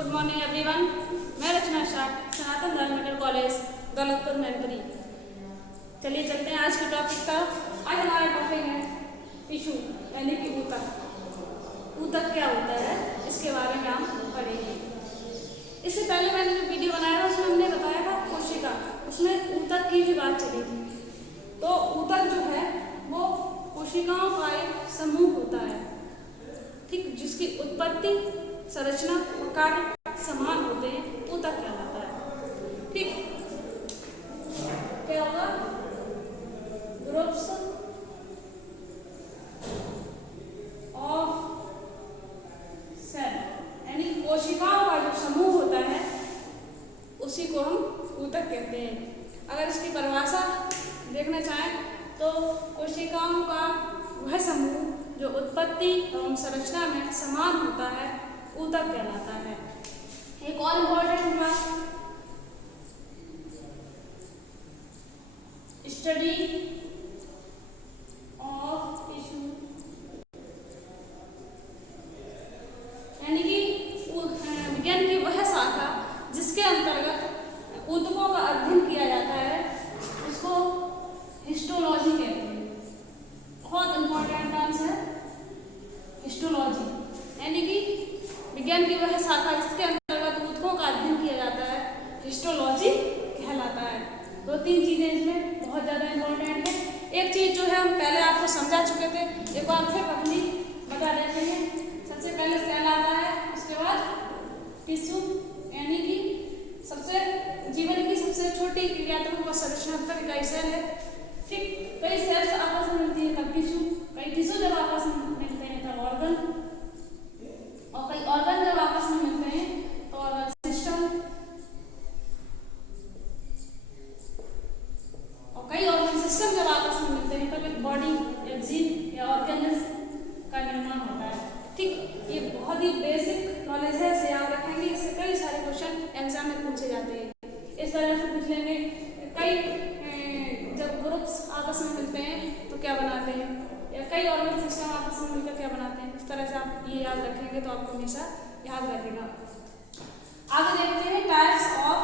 Good morning everyone. मैं रचना शाह, सनातन धर्म medical college Daulatpur Mainpuri. चलिए चलते हैं आज के टॉपिक का। आज हमारा टॉपिक है टिश्यू यानी कि ऊतक। ऊतक क्या होता है इसके बारे में हम पढ़ेंगे। इससे पहले मैंने जो वीडियो बनाया था उसमें हमने बताया था कोशिका, उसमें ऊतक की भी बात चली थी। तो ऊतक जो है वो कोशिकाओं का एक समूह होता है, ठीक, जिसकी उत्पत्ति, संरचना और कार्य समान होते हैं, ऊतक कहलाता है। ठीक, क्या होगा? ग्रुप्स ऑफ सेल यानी कोशिकाओं का जो समूह होता है उसी को हम ऊतक कहते हैं। अगर इसकी परिभाषा देखना चाहें तो कोशिकाओं का वह समूह जो उत्पत्ति एवं संरचना में समान होता है ऊतक कहलाता है। एक और इम्पोर्टेंट बात, स्टडी ऑफ टिश्यू यानी कि विज्ञान की वह शाखा जिसके अंतर्गत ऊतकों का अध्ययन किया जाता है उसको हिस्टोलॉजी कहते हैं। बहुत इंपॉर्टेंट टर्म्स है हिस्टोलॉजी, यानी कि विज्ञान की वह शाखा जिसके अंतर्गत ऊतकों का अध्ययन किया जाता है हिस्टोलॉजी कहलाता है। दो तीन चीजें इसमें बहुत ज़्यादा इंपॉर्टेंट है। एक चीज़ जो है हम पहले आपको समझा चुके थे, एक बार फिर अपनी बता देते हैं। सबसे पहले सेल आता है, उसके बाद टिश्यू यानी कि सबसे जीवन की सबसे छोटी क्रियात्मक व संरचनात्मक इकाई सेल है। ठीक, कई सेल्स आपस में मिलती है तब टिश्यू, कई टिश्यू जब आपस में मिलते हैं तब ऑर्गन, और कई ऑर्गन जब आपस में मिलते हैं तो ऑर्गन सिस्टम, और कई ऑर्गन सिस्टम जब आपस में मिलते हैं तब एक बॉडी या जीन या ऑर्गेनिज्म का निर्माण होता है। ठीक, ये बहुत ही बेसिक नॉलेज है, इसे याद रखेंगे। इससे कई सारे क्वेश्चन एग्जाम में पूछे जाते हैं। इस तरह से पूछ लेंगे कई जब ग्रुप्स आपस में मिलते हैं तो क्या बनाते हैं, या कई ऑर्गन सिस्टम आपस में मिलकर क्या बनाते हैं। इस तरह से आप ये याद रखेंगे तो आपको हमेशा याद रहेगा। आगे देखते हैं types of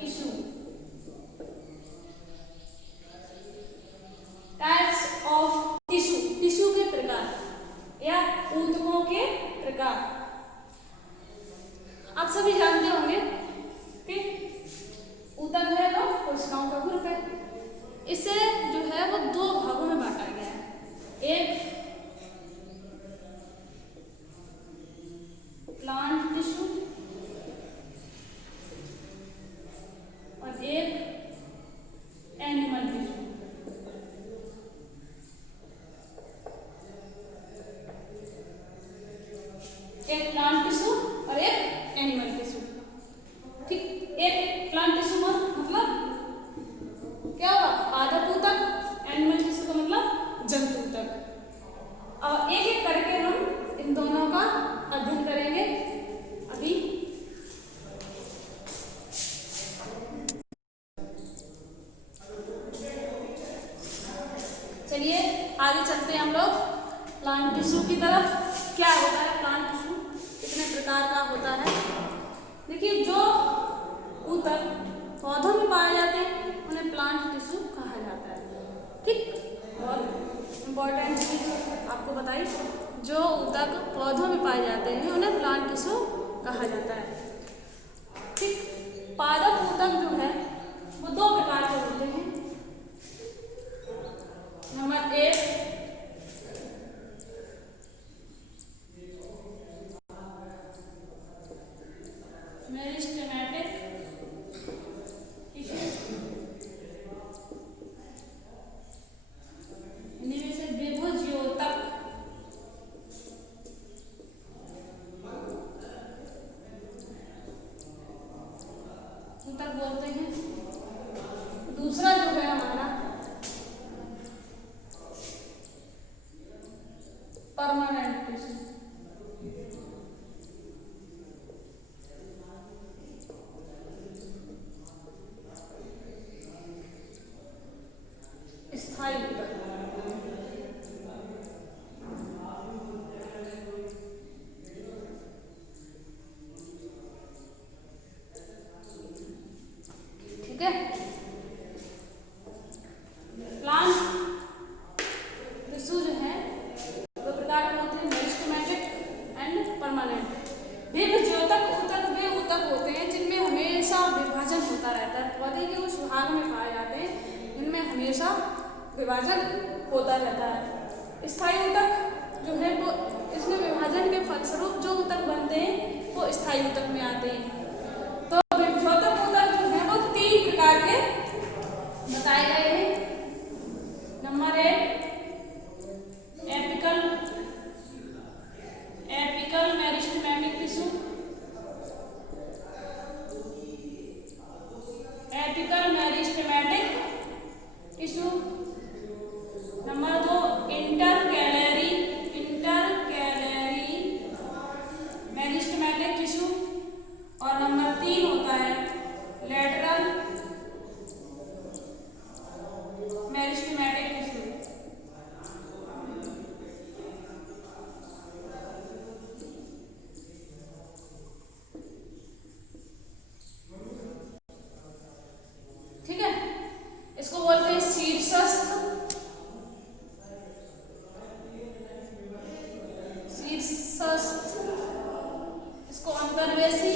tissue. Types of tissue, tissue के प्रकार या ऊतकों के प्रकार। आप सभी जानते होंगे कि ऊतक है वो कोशिकाओं का ग्रुप है। इसे जो है वो दो भागों में बांटा गया है, एक प्लांट टिश्यू और एक एनिमल टिश्यू। एक प्लांट टिश्यू और एक एनिमल टिश्यू। ठीक, एक प्लांट टिश्यू मतलब क्या होगा? पादप ऊतक। एनिमल टिश्यू का मतलब जंतु ऊतक। और एक एक करके हम इन दोनों का अध्ययन करेंगे अभी। चलिए आगे चलते हैं हम लोग प्लांट टिश्यू की तरफ। क्या होता है प्लांट टिश्यू, कितने प्रकार का होता है? देखिए, जो ऊतक पौधों में पाए जाते हैं उन्हें प्लांट टिश्यू कहा जाता है। ठीक, और इम्पोर्टेंट चीज आपको बताई, जो ऊतक पौधों में पाए जाते हैं उन्हें प्लांट टिश्यू कहा जाता है। ठीक, पादप ऊतक जो है वो दो प्रकार के होते हैं। नंबर एक मेरिस्टेमेटिक टिश्यू, इनमें से विभुज्योतक, ऊतक बोलते हैं। दूसरा जो है हमारा परमानेंट टिश्यू, स्थायी ऊतक। विभाजन होता रहता है। स्थायी ऊतक जो है वो इसमें विभाजन के फलस्वरूप जो ऊतक बनते हैं वो स्थायी ऊतक में आते हैं। तो विभ्योतक ऊतक जो है वो 3 प्रकार के बताए गए हैं। Number 1 apical meristematic tissue, apical meristematic tissue. Number 2 intercalary meristematic tissue. और नंबर 3 होता है लेटरल मेरिस्टेमेटिक टिश्यू। ठीक है, इसको बोलते हैं शीर्षस्थ, इसको अंतर्वेशी,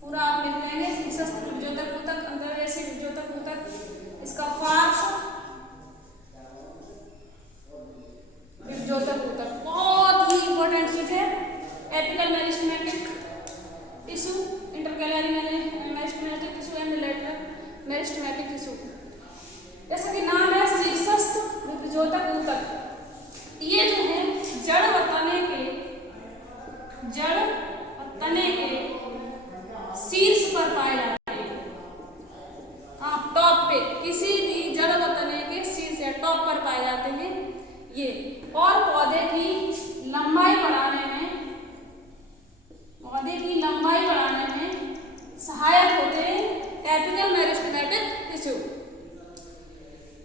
पूरा आप लिख लेंगे। शीर्षस्थ विभ्योतक ऊतक, अंतर्वेशी विभ्योतक ऊतक, इसका पार्श्व विभ्योतक ऊतक। बहुत ही इंपॉर्टेंट चीज है। Apical meristematic tissue, intercalary meristematic tissue and lateral meristematic tissue. जैसा कि नाम है शीर्षस्थ विभ्योतक ऊतक, ये जो है जड़ व तने के शीर्ष पर पाए जाते हैं। हाँ, टॉप पे, किसी भी जड़ व तने के शीर्ष या टॉप पर पाए जाते हैं ये। और पौधे की लंबाई बढ़ाने में सहायक होते हैं एपिकल मेरिस्टेमेटिक टिश्यू।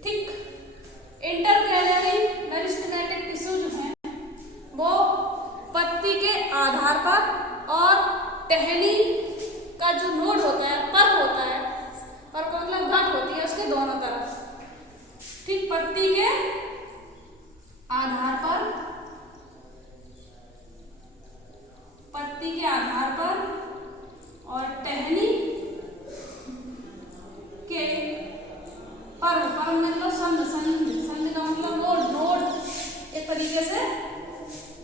ठीक, इंटरकैलरी मेरिस्टेमेटिक टिश्यू जो है वो पत्ती के आधार पर और टहनी का जो नोड होता है, पर होता है, पर का मतलब गांठ होती है उसके दोनों तरफ। ठीक, पत्ती के आधार पर, और टहनी के पर मतलब संध का मतलब नोड एक तरीके से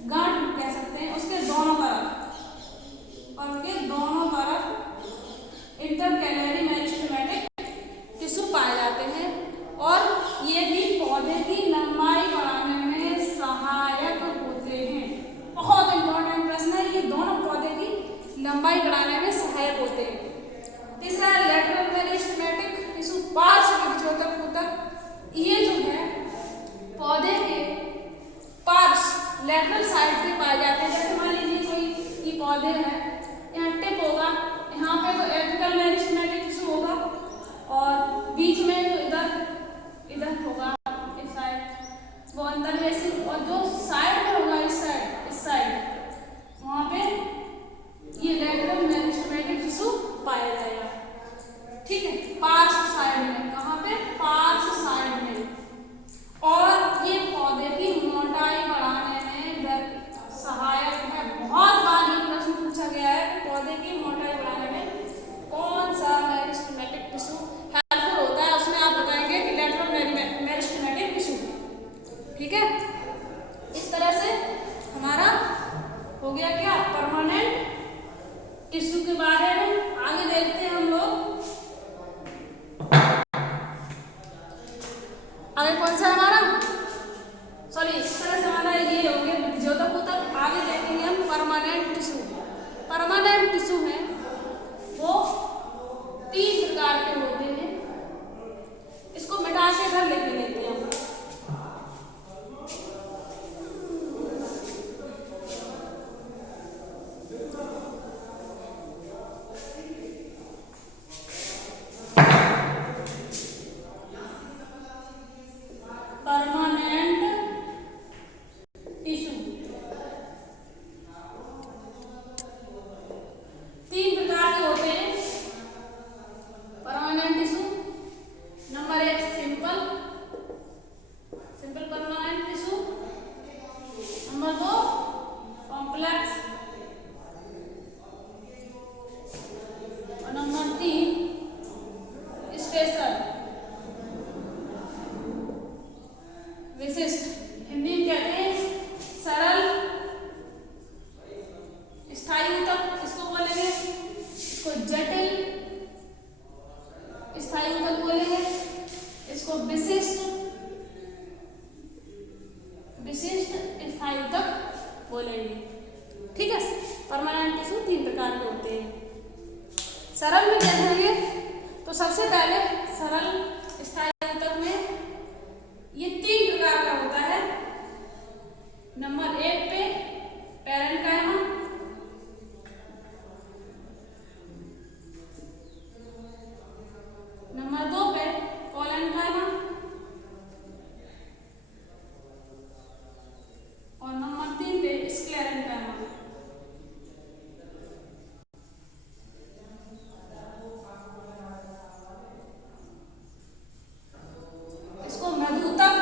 गांठ कह सकते हैं, उसके दोनों तरफ, और उनके दोनों तरफ इंटरकैलरी मेरिस्टेमेटिक टिश्यू पाए जाते हैं। और ये भी पौधे की लंबाई बढ़ाने में सहायक होते हैं। बहुत इंपॉर्टेंट प्रश्न है, ये दोनों पौधे की लंबाई बढ़ाने में सहायक होते हैं। तीसरा है लेटरल मेरिस्टेमेटिक टिश्यू, पार्श्व विभ्योतक ऊतक। ये जो है पौधे के पार्श्व लेटरल साइड पे पाए जाते हैं। जैसे मान लीजिए कोई ये पौधे है, यहाँ टिप होगा, यहाँ पे तो एपिकल मेरिस्टेमेटिक टिश्यू होगा, और बीच में जो इधर होगा इस साइड वो अंतर्वेशी, और जो साइड में होगा इस साइड वहाँ पे ये लेटरल मेरिस्टेमेटिक टिश्यू पाया जाएगा। ठीक है, पार्श्व साइड में, कहाँ पे? पार्श्व साइड में। और ये पौधे की मोटाई बढ़ाने में सहायक है। बहुत बार ये प्रश्न पूछा गया है, पौधे की मोटाई बढ़ाने में कौन सा मेरिस्टेमेटिक टिश्यू हेल्पफुल होता है, उसमें आप बताएंगे कि लेटरल मेरिस्टेमेटिक टिश्यू। ठीक है, इस तरह इसको विशिष्ट स्थायी ऊतक बोलेंगे। ठीक है, परमानेंट टिश्यू 3 प्रकार के होते हैं। सरल में देखेंगे तो सबसे पहले सरल स्थायी ऊतक में ये 3 प्रकार का होता है। नंबर 1 पे पैरेन्काइमा, नंबर 2 पे कोलेन्काइमा और नंबर 3 पे स्क्लेरेन्काइमा। इसको मधुतक,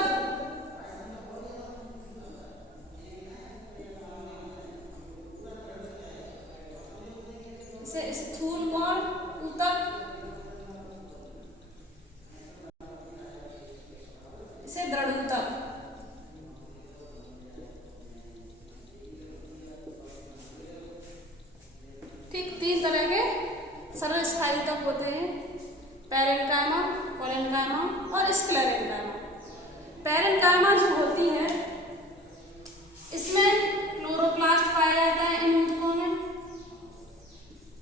इसे स्थूल कोण ऊतक, इसे दृढ़ ऊतक। ठीक, 3 तरह के सरल स्थायी ऊतक होते हैं, पैरेन्काइमा, कोलेन्काइमा और स्क्लेरेन्काइमा। पैरेन्काइमा जो होती है इसमें क्लोरोप्लास्ट पाया जाता है इन ऊतकों में,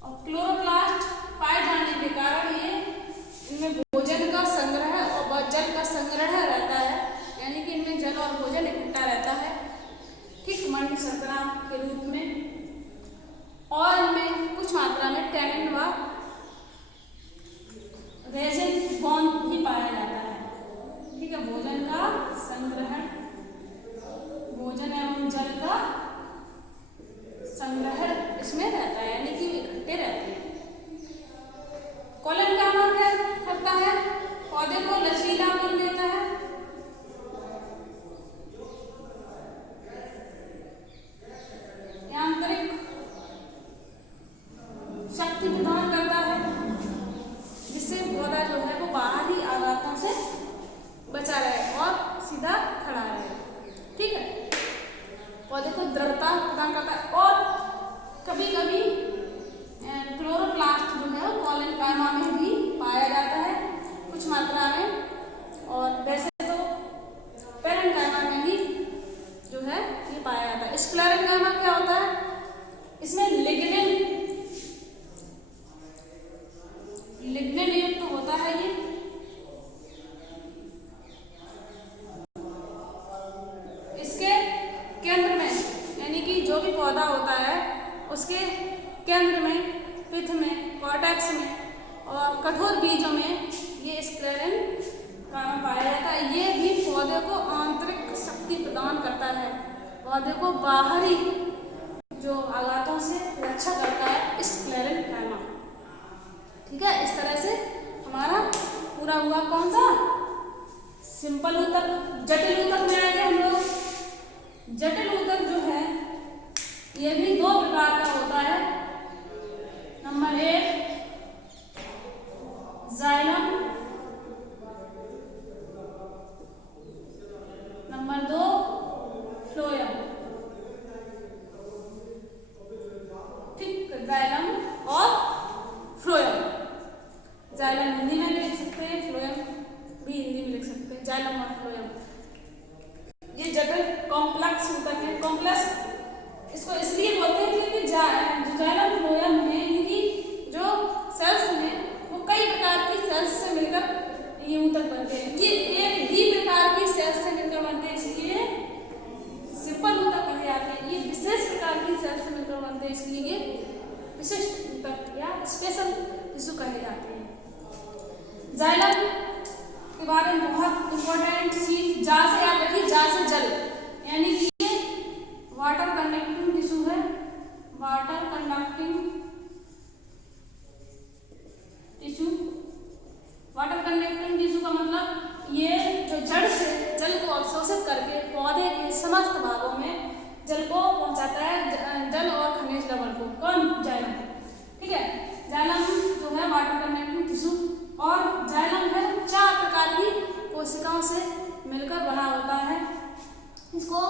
और क्लोरोप्लास्ट पाए जाने के कारण ये इनमें भोजन का संग्रह और जल का संग्रह रहता है, यानी कि इनमें जल और भोजन इकट्ठा रहता है। ठीक, मंड संतरा के रूप में, और इनमें कुछ मात्रा में टैनिन व रेजिन बॉन्ड भी पाया जाता है। ठीक है, भोजन का संग्रहण, भोजन एवं जल का संग्रहण इसमें रहता है, यानी कि इकट्ठे रहते हैं। कोलेन्काइमा क्या करता है? पौधे को लचीलापन देता है, यांत्रिक शक्ति प्रदान करता है, जिससे पौधा जो है वो बाहरी आघातों से बचा रहे और सीधा खड़ा रहे। ठीक है, पौधे को दृढ़ता प्रदान करता है। और कभी कभी क्लोरोप्लास्ट जो है वो कोलेन्काइमा में भी पाया जाता है कुछ मात्रा में, और वैसे तो पैरेन्काइमा में ही जो है ये पाया जाता है। स्क्लेरेन्काइमा क्या होता है? इसमें लिग्निन युक्त होता है ये, इसके केंद्र में, यानी कि जो भी पौधा होता है उसके केंद्र में, पिथ में, कॉर्टेक्स में और कठोर बीजों में ये स्क्लेरेन्काइमा पाया जाता है। ये भी पौधे को आंतरिक शक्ति प्रदान करता है, पौधे को बाहरी जो आघातों से रक्षा करता है स्क्लेरेन्काइमा। ठीक है, इस तरह से हमारा पूरा हुआ कौन सा? सिंपल ऊतक। जटिल ऊतक में आएंगे हम लोग। जटिल ऊतक जो है ये भी 2 प्रकार का होता है। Number 1 xylem, number 2 phloem. ठीक, जाइलम और फ्लोएम। जाइलम हिंदी में भी लिख सकते हैं, फ्लोएम भी हिंदी में लिख सकते हैं, जाइलम और फ्लोएम। ये जटिल कॉम्प्लेक्स ऊतक है। कॉम्प्लेक्स इसको इसलिए बोलते हैं क्योंकि जो जाइलम फ्लोएम है, इनकी जो सेल्स हैं वो कई प्रकार की सेल्स से मिलकर ये ऊतक बनते हैं। ये एक ही प्रकार की सेल्स से मिलकर बनते हैं, इसलिए सिंपल ऊतक कहे जाते हैं। ये विशेष प्रकार की सेल्स से मिलकर बनते हैं, इसलिए विशिष्ट ऊतक या स्पेशल टिश्यू कहे जाते हैं। जाइलम के बारे में बहुत इंपॉर्टेंट चीज, जा से याद रखिए, जा से जल, यानी कि ये वाटर कंडक्टिंग टिश्यू है। Water conducting tissue, water conducting tissue का मतलब ये जो जड़ से जल को अवशोषित करके पौधे के समस्त भागों में जल को पहुंचाता है, जल और खनिज लवण को। कौन? जाइलम। ठीक है, जाइलम जो है वाटर कंडक्टिंग टिश्यू, और जाइलम है 4 प्रकार की कोशिकाओं से मिलकर बना होता है। इसको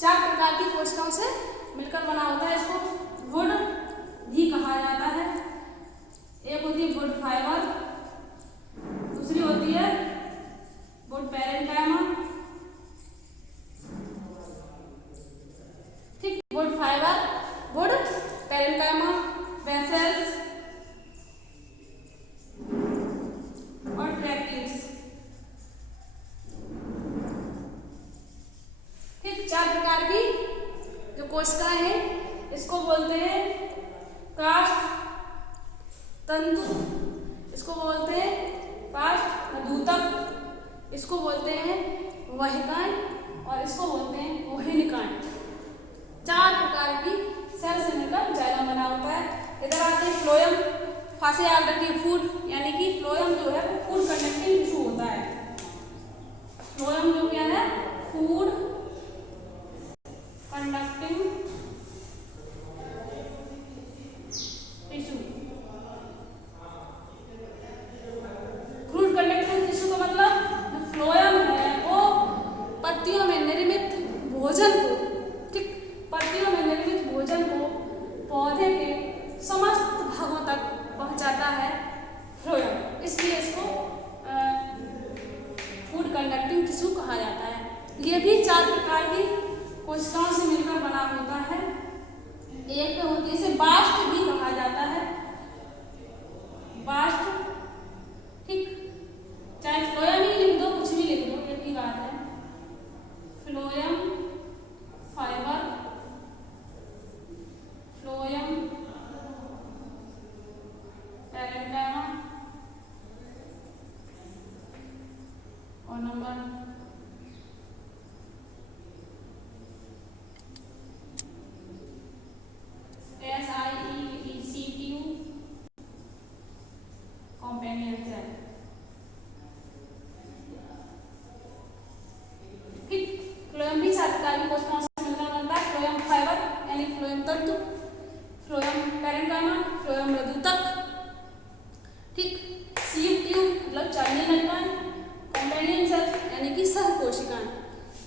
4 प्रकार की कोशिकाओं से मिलकर बना होता है। इसको वुड भी कहा जाता है। एक होती है वुड फाइबर, दूसरी होती है ऊतक, इसको बोलते हैं वाहिकाएं और इसको बोलते हैं वाहिनिकाएं। 4 प्रकार की सेल से मिलकर जाइलम बना होता है। इधर आते हैं फ्लोएम, फांसे याद रखिए फूड, यानी कि फ्लोएम जो है वो फूड कंडक्टिंग टिश्यू होता है। फ्लोएम जो क्या है, food conducting tissue. Food conducting tissue का मतलब जो फ्लोएम है वो पत्तियों में निर्मित भोजन को, ठीक, पत्तियों में निर्मित भोजन को पौधे के समस्त भागों तक पहुंचाता है फ्लोएम, इसलिए इसको फूड कंडक्टिंग टिश्यू कहा जाता है। ये भी 4 प्रकार की कोशिकाओं से मिलकर बना होता है। एक पे होती है, इसे बास्ट भी कहा जाता है, बास्ट, ठीक, चाहे फ्लोएम ही लिख दो, कुछ भी लिख दो, एक ही बात है। फ्लोएम फाइबर, फ्लोएम पैरेन्काइमा और नंबर SIECTU कॉम्पेनियन सेल, ठीक। फ्लोएम भी 4 प्रकार की कोशिकाओं से मिलकर बनता है। फ्लोएम फाइबर यानी फ्लोएम तंतु, फ्लोएम पैरेन्काइमा, फ्लोएम मृदुतक, ठीक, CUTU मतलब चाइनीज नलिकाएं, कॉम्पेनियन सेल यानी कि सह कोशिकाएं।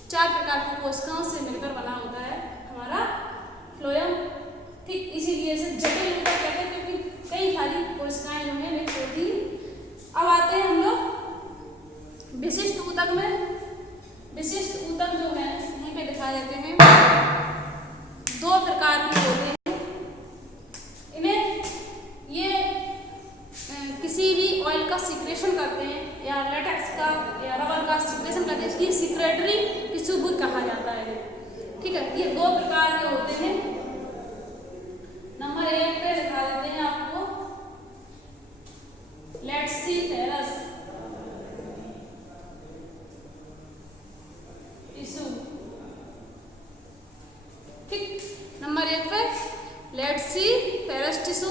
4 प्रकार की कोशिकाओं से मिलकर बना होता है हमारा फ्लोएम, ठीक। इसीलिए इसे जटिल ऊतक कहते हैं क्योंकि कई सारी कोशिकाएं जो है मिक्स होती हैं। अब आते हैं हम लोग विशिष्ट ऊतक में। विशिष्ट ऊतक जो है यहीं पे दिखाए जाते हैं, 2 प्रकार के होते हैं। इन्हें ये किसी भी ऑयल का सिक्रेशन करते हैं या लेटेक्स का या रबर का सिक्रेशन करते हैं, इसलिए सिक्रेटरी टिश्यू भी कहा जाता है, ठीक है। ये 2 प्रकार के होते हैं। नंबर 1 पे दिखा देते हैं आपको, लेट्सिफेरस टिश्यू, ठीक। नंबर 1 पे लेट्सिफेरस टिश्यू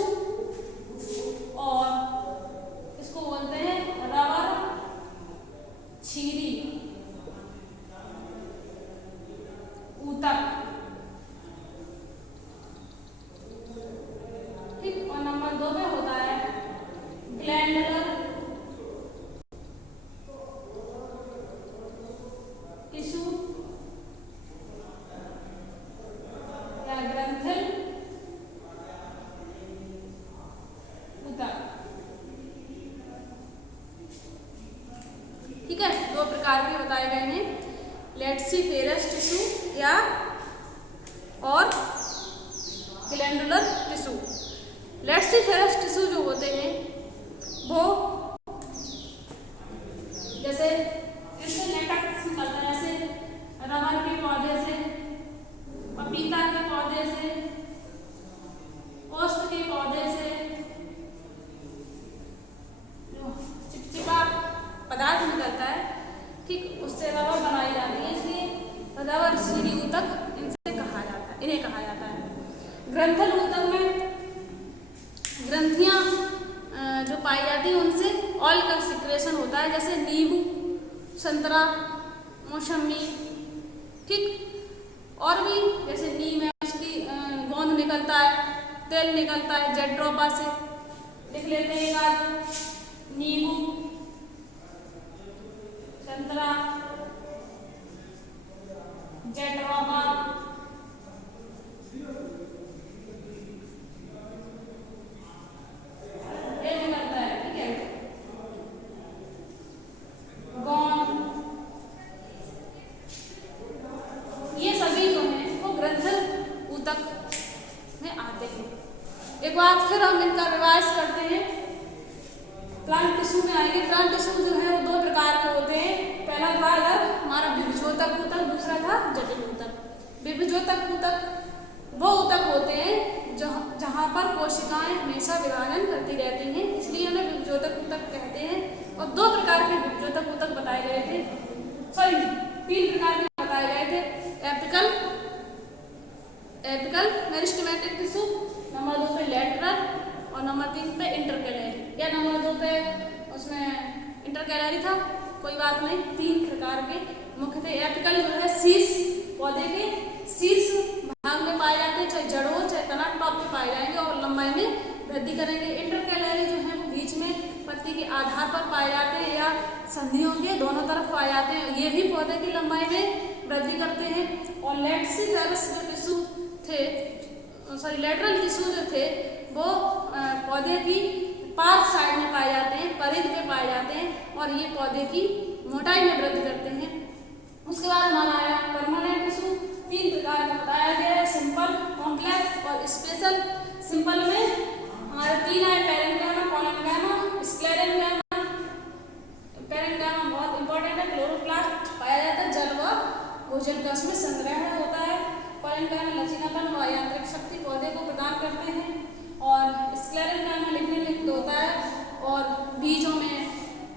और इसको बोलते हैं रबर छीरी ऊतक, ठीक। और नंबर 2 पे होता है ग्लैंडुलर टिश्यू या ग्रंथिल ऊतक, ठीक है। 2 प्रकार के बताए गए हैं, लेट्सिफेरस टिश्यू या और ग्लैंडुलर टिश्यू। लेट्सिफेरस टिश्यू जो होते हैं वो जैसे इससे लेटेक्स निकलता है, जैसे रबर के पौधे से, पपीता के पौधे से, ओस्त के पौधे से जो चिपचिपा पदार्थ निकलता है, ठीक, उससे रबर बनाई जाती है, इसलिए रबर छीरी ऊतक इनसे कहा जाता है, इन्हें कहा जाता है। ग्रंथल ऊतक में ग्रंथियां जो पाई जाती हैं उनसे ऑयल का सिक्रेशन होता है, जैसे नींबू, संतरा, मौसमी, ठीक। और भी जैसे नीम है उसकी गोंद निकलता है, तेल निकलता है जेट्रोपा से, लिख लेते हैं एक आध, नींबू, संतरा, जेट्रोपा, एक बार फिर हम इनका रिवाइज करते हैं। प्लांट टिश्यू में आएंगे। प्लांट टिश्यू जो है वो 2 प्रकार के होते हैं। पहला था हमारा विभजोतक ऊतक, दूसरा था जटिल ऊतक। विभजोतक ऊतक वो ऊतक होते हैं जहाँ पर कोशिकाएं हमेशा विभाजन करती रहती हैं, इसलिए उन्हें विभजोतक ऊतक कहते हैं। और 2 प्रकार के विभजोतक कोई बात नहीं, 3 प्रकार के मुख्यतः एपिकल जो है शीर्ष पौधे के शीर्ष भाग में पाए जाते हैं, चाहे जड़ हो चाहे तना, टॉप पे पाए जाएंगे और लंबाई में वृद्धि करेंगे। इंटरकैलरी जो है वो बीच में पत्ती के आधार पर पाए जाते हैं या संधियों के दोनों तरफ पाए जाते हैं, ये भी पौधे की लंबाई में वृद्धि करते हैं। और लेटरल टिश्यू थे, लेटरल टिश्यू जो थे वो पौधे की पार्श्व साइड में पाए जाते हैं, परिध पे पाए जाते हैं और ये पौधे की मोटाई में वृद्धि करते हैं। उसके बाद हमारा आया परमानेंट टिश्यू, 3 प्रकार का बताया गया है, सिंपल, कॉम्प्लेक्स और स्पेशल। सिंपल में हमारे 3 आए, पैरेन्काइमा, कोलेन्काइमा, स्क्लेरेन्काइमा। पैरेन्काइमा बहुत इंपॉर्टेंट है, क्लोरोप्लास्ट पाया जाता है, जल व भोजन का उसमें संग्रह होता है। कोलेन्काइमा लचीलापन व यांत्रिक शक्ति पौधे को प्रदान करते हैं और स्क्लेरेन्काइमा लिखने में युक्त होता है और बीजों में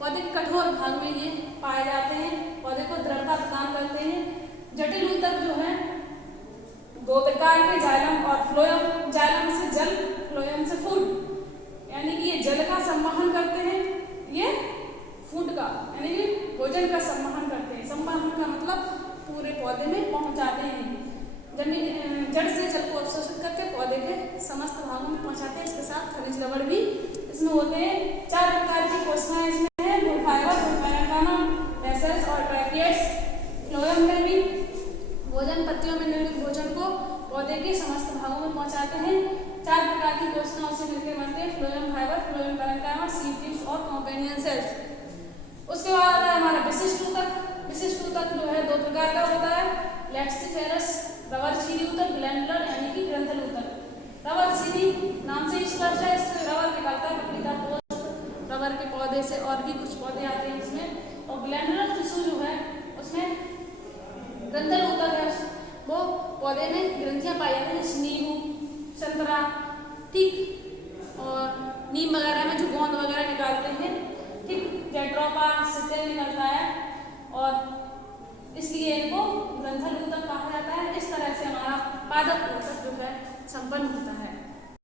पौधे के कठोर भाग में ये पाए जाते हैं, पौधे को दृढ़ता प्रदान करते हैं। जटिल ऊतक जो है 2 प्रकार के, जाइलम और फ्लोएम। जाइलम से जल, फ्लोएम से फूड, यानी कि ये जल का संवहन करते हैं, ये फूड का यानी कि भोजन का संवहन करते हैं। संवहन का मतलब पूरे पौधे में पहुंचाते हैं, जमीन जड़ से जल को अवशोषित करके पौधे के समस्त भागों में पहुंचाते हैं। इसके साथ खनिज लवण भी इसमें होते हैं। 4 प्रकार की कोशिकाएं इसमें है, वुड फाइबर, पैरेन्काइमा, वेसल्स और ट्रैकिएट्स। फ्लोएम में भी भोजन, पत्तियों में निर्मित भोजन को पौधे के समस्त भागों में पहुंचाते हैं। 4 प्रकार की कोशिकाओं से मिलकर बनते हैं phloem fibre, phloem parenchyma, seed tips और कॉम्पेनियन सेल्स। उसके बाद हमारा विशिष्ट ऊतक। विशिष्ट ऊतक जो है 2 प्रकार का होता है, लेक्सिफेरस रबरछिरी ऊतक, ग्लैंडुलर यानी कि ग्रंथल ऊतक। रबरछिरी नाम से स्पष्ट है, इससे रबर निकलता है, पपीता, पोस्त, रबर के पौधे से और भी कुछ पौधे आते हैं इसमें। और ग्लैंडुलर टिश्यू जो है उसमें ग्रंथल ऊतक है, वो पौधे में ग्रंथियां पाई जाती हैं, नींबू, संतरा, ठीक, और नीम वगैरह में जो गोंद वगैरह निकालते हैं, ठीक, जेट्रोपा से तेल निकलता है और इसलिए इनको ग्रंथल ऊतक कहा जाता है। इस तरह से हमारा पादप ऊतक जो है संपन्न होता है।